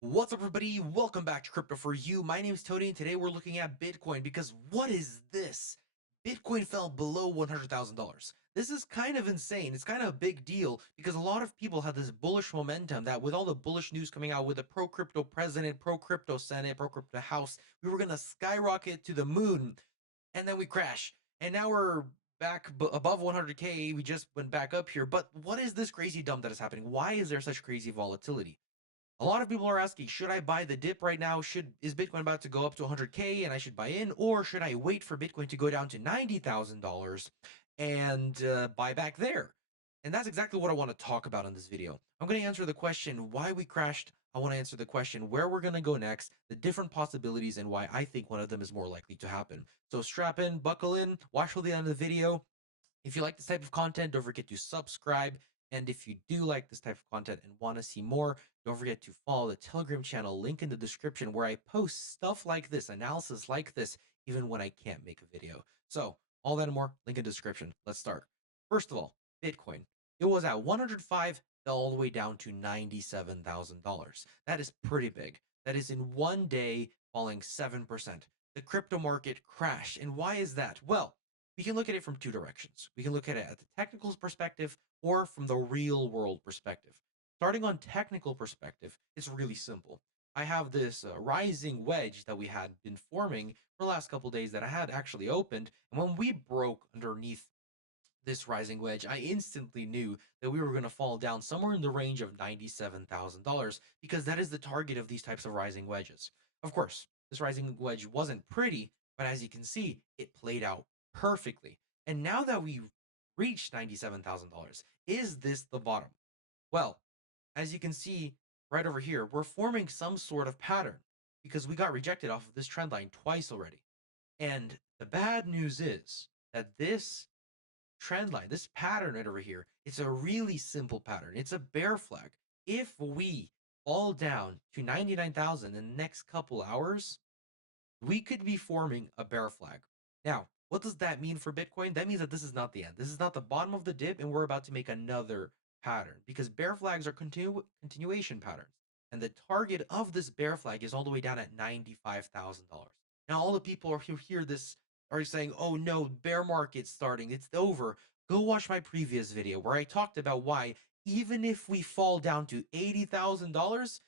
What's up, everybody? Welcome back to Crypto for You. My name is Tony, and today we're looking at Bitcoin because what is this? Bitcoin fell below $100,000. This is kind of insane. It's kind of a big deal because a lot of people had this bullish momentum that with all the bullish news coming out with the pro crypto president, pro crypto senate, pro crypto house, we were going to skyrocket to the moon, and then we crash. And now we're back above 100K. We just went back up here. But what is this crazy dump that is happening? Why is there such crazy volatility? A lot of people are asking, should I buy the dip right now? Is Bitcoin about to go up to 100K and I should buy in, or should I wait for Bitcoin to go down to $90,000 and buy back there? And that's exactly what I want to talk about in this video. I'm going to answer the question why we crashed. I want to answer the question where we're going to go next, the different possibilities, and why I think one of them is more likely to happen. So strap in, buckle in, watch till the end of the video. If you like this type of content, don't forget to subscribe. And if you do like this type of content and want to see more, don't forget to follow the Telegram channel, link in the description, where I post stuff like this, analysis like this, even when I can't make a video. So, all that and more, link in the description. Let's start. First of all, Bitcoin. It was at 105, fell all the way down to $97,000. That is pretty big. That is in one day falling 7%. The crypto market crashed. And why is that? Well, we can look at it from two directions. We can look at it at the technical perspective or from the real world perspective. Starting on technical perspective, it's really simple. I have this rising wedge that we had been forming for the last couple days that I had actually opened. And when we broke underneath this rising wedge, I instantly knew that we were going to fall down somewhere in the range of $97,000 because that is the target of these types of rising wedges. Of course, this rising wedge wasn't pretty, but as you can see, it played out perfectly. And now that we've reached $97,000, is this the bottom? Well, as you can see right over here, we're forming some sort of pattern because we got rejected off of this trend line twice already. And the bad news is that this trend line, this pattern right over here, it's a really simple pattern. It's a bear flag. If we fall down to 99,000 in the next couple hours, we could be forming a bear flag. Now, what does that mean for Bitcoin? That means that this is not the end. This is not the bottom of the dip, and we're about to make another pattern because bear flags are continuation patterns. And the target of this bear flag is all the way down at $95,000. Now, all the people who hear this are saying, oh no, bear market's starting, it's over. Go watch my previous video where I talked about why, even if we fall down to $80,000,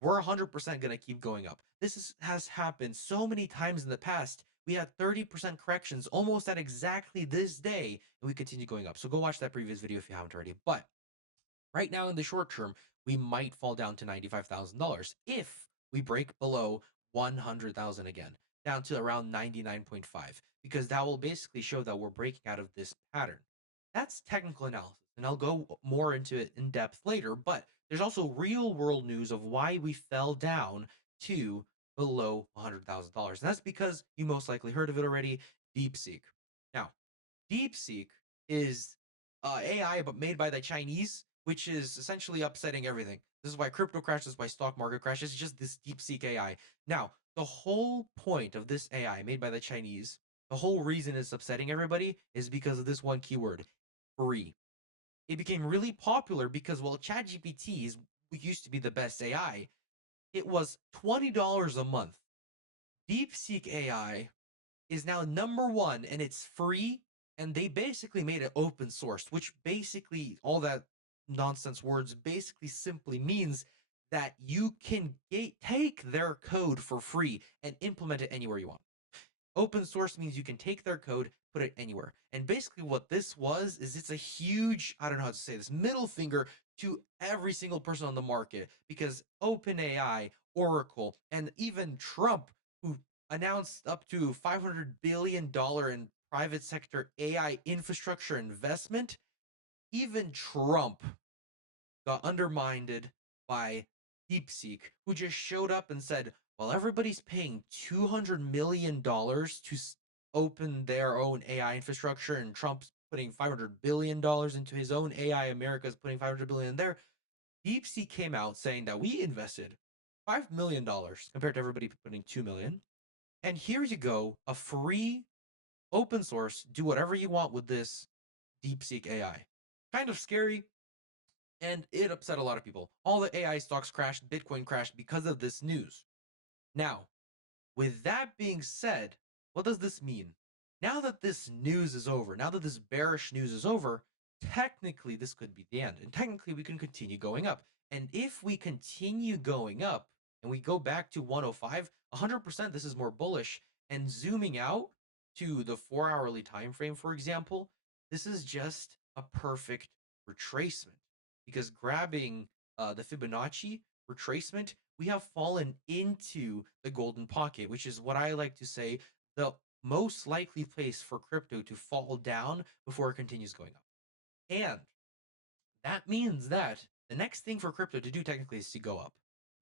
we're 100% going to keep going up. Has happened so many times in the past. We had 30% corrections almost at exactly this day, and we continue going up. So go watch that previous video if you haven't already. But right now, in the short term, we might fall down to $95,000 if we break below 100,000 again, down to around 99.5, because that will basically show that we're breaking out of this pattern. That's technical analysis, and I'll go more into it in depth later, but there's also real world news of why we fell down to below $100,000. And that's because you most likely heard of it already, DeepSeek. Now, DeepSeek is AI but made by the Chinese, which is essentially upsetting everything. This is why crypto crashes, why stock market crashes. It's just this DeepSeek AI. Now, the whole point of this AI made by the Chinese, the whole reason it's upsetting everybody is because of this one keyword, free. It became really popular because, well, ChatGPT used to be the best AI. It was $20 a month. DeepSeek AI is now number one and it's free. And they basically made it open source, which basically all that nonsense words basically simply means that you can take their code for free and implement it anywhere you want. Open source means you can take their code, put it anywhere. And basically what this was is it's a huge, I don't know how to say this, middle finger to every single person on the market because OpenAI, Oracle, and even Trump, who announced up to $500 billion in private sector AI infrastructure investment, even Trump got undermined by DeepSeek, who just showed up and said, well, everybody's paying $200 million to open their own AI infrastructure, and Trump's putting $500 billion into his own AI. America's putting $500 billion there. DeepSeek came out saying that we invested $5 million compared to everybody putting $2 million. And here you go, a free open source, do whatever you want with this DeepSeek AI. Kind of scary, And it upset a lot of people. All the AI stocks crashed, Bitcoin crashed because of this news. Now, with that being said, what does this mean? Now that this news is over, now that this bearish news is over, technically this could be the end. And technically we can continue going up. And if we continue going up and we go back to 105, 100% this is more bullish. And zooming out to the 4 hourly time frame, for example, this is just a perfect retracement because grabbing the Fibonacci retracement, we have fallen into the golden pocket, which is what I like to say the most likely place for crypto to fall down before it continues going up. And that means that the next thing for crypto to do technically is to go up.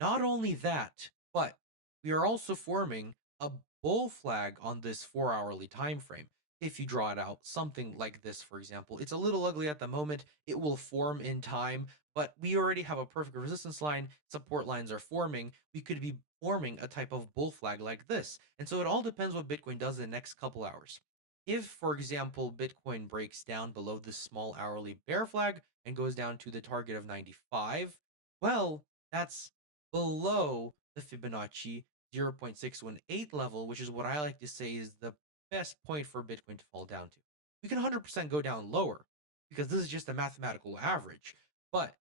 Not only that, but we are also forming a bull flag on this 4 hourly time frame. If you draw it out, something like this, for example, it's a little ugly at the moment. It will form in time, but we already have a perfect resistance line. Support lines are forming. We could be forming a type of bull flag like this. And so it all depends what Bitcoin does in the next couple hours. If, for example, Bitcoin breaks down below this small hourly bear flag, and goes down to the target of 95, well, that's below the Fibonacci 0.618 level, which is what I like to say is the best point for Bitcoin to fall down to. We can 100% go down lower because this is just a mathematical average. But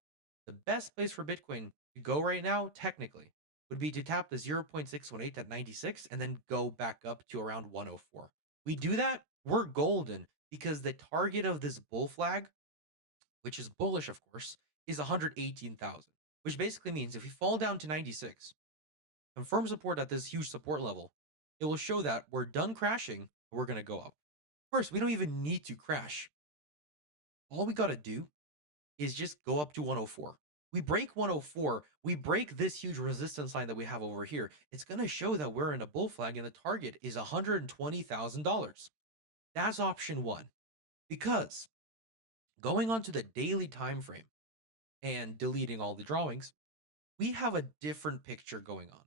the best place for Bitcoin to go right now, technically, would be to tap the 0.618 at 96 and then go back up to around 104. We do that, we're golden because the target of this bull flag, which is bullish, of course, is 118,000, which basically means if we fall down to 96, confirm support at this huge support level, it will show that we're done crashing, we're going to go up. First, we don't even need to crash. All we got to do is just go up to 104. We break 104, we break this huge resistance line that we have over here. It's going to show that we're in a bull flag and the target is $120,000. That's option one. Because going on to the daily time frame, and deleting all the drawings, we have a different picture going on.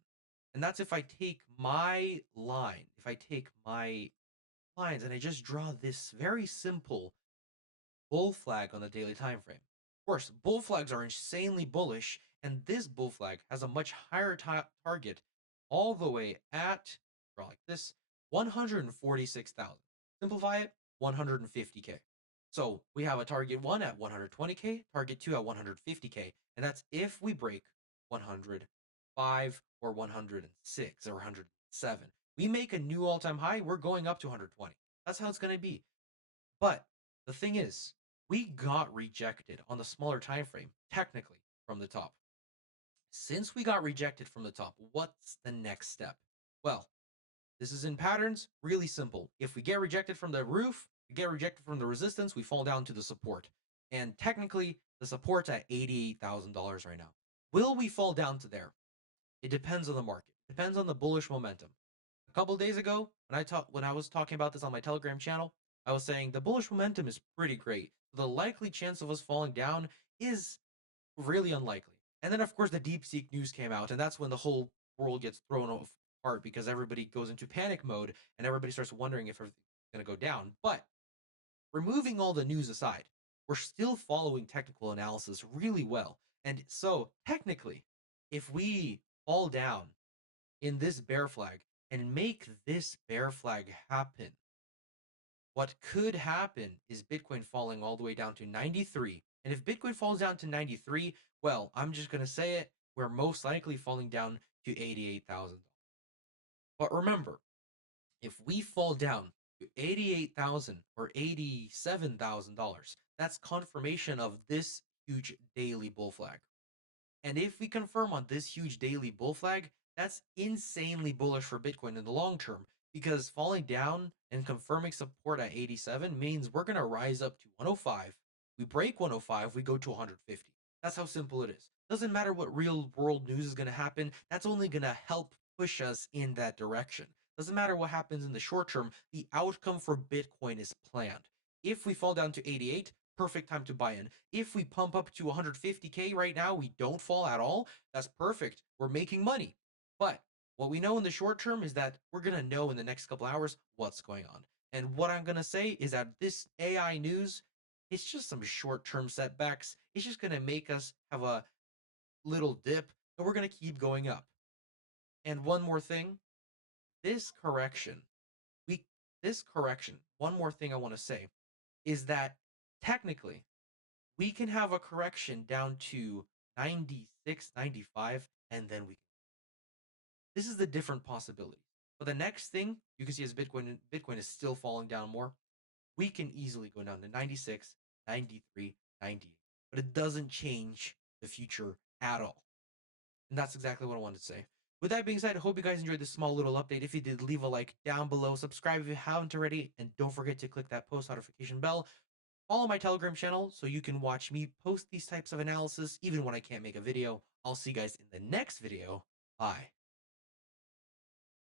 And that's if I take my line, if I take my lines and I just draw this very simple bull flag on the daily time frame. Of course, bull flags are insanely bullish, and this bull flag has a much higher target all the way at, draw like this, 146,000. Simplify it, 150K. So we have a target one at 120K, target two at 150K, and that's if we break 105 or 106 or 107. We make a new all-time high, we're going up to 120. That's how it's going to be. But the thing is, we got rejected on the smaller time frame, technically, from the top. Since we got rejected from the top, what's the next step? Well, this is in patterns, really simple. If we get rejected from the roof, we get rejected from the resistance, we fall down to the support. And technically, the support's at $88,000 right now. Will we fall down to there? It depends on the market. It depends on the bullish momentum. A couple days ago, when I was talking about this on my Telegram channel, I was saying the bullish momentum is pretty great. The likely chance of us falling down is really unlikely. And then, of course, the DeepSeek news came out, and that's when the whole world gets thrown apart because everybody goes into panic mode and everybody starts wondering if everything's going to go down. But removing all the news aside, we're still following technical analysis really well. And so, technically, if we fall down in this bear flag and make this bear flag happen, what could happen is Bitcoin falling all the way down to 93. And if Bitcoin falls down to 93, well, I'm just going to say it, we're most likely falling down to 88,000. But remember, if we fall down to 88,000 or $87,000, that's confirmation of this huge daily bull flag. And if we confirm on this huge daily bull flag, that's insanely bullish for Bitcoin in the long term because falling down and confirming support at 87 means we're going to rise up to 105. We break 105, we go to 150. That's how simple it is. Doesn't matter what real world news is going to happen. That's only going to help push us in that direction. Doesn't matter what happens in the short term. The outcome for Bitcoin is planned. If we fall down to 88, perfect time to buy in. If we pump up to 150K right now, we don't fall at all. That's perfect. We're making money. But what we know in the short term is that we're going to know in the next couple hours what's going on. And what I'm going to say is that this AI news It's just some short-term setbacks. It's just going to make us have a little dip, and we're going to keep going up. And one more thing, this correction, we this correction, one more thing I want to say is that technically we can have a correction down to 96, 95, and then this is the different possibility. But the next thing you can see as Bitcoin is still falling down more, we can easily go down to 96, 93, 98. But it doesn't change the future at all. And that's exactly what I wanted to say. With that being said, I hope you guys enjoyed this small little update. If you did, leave a like down below, subscribe if you haven't already, and don't forget to click that post notification bell. Follow my Telegram channel so you can watch me post these types of analysis even when I can't make a video. I'll see you guys in the next video. Bye.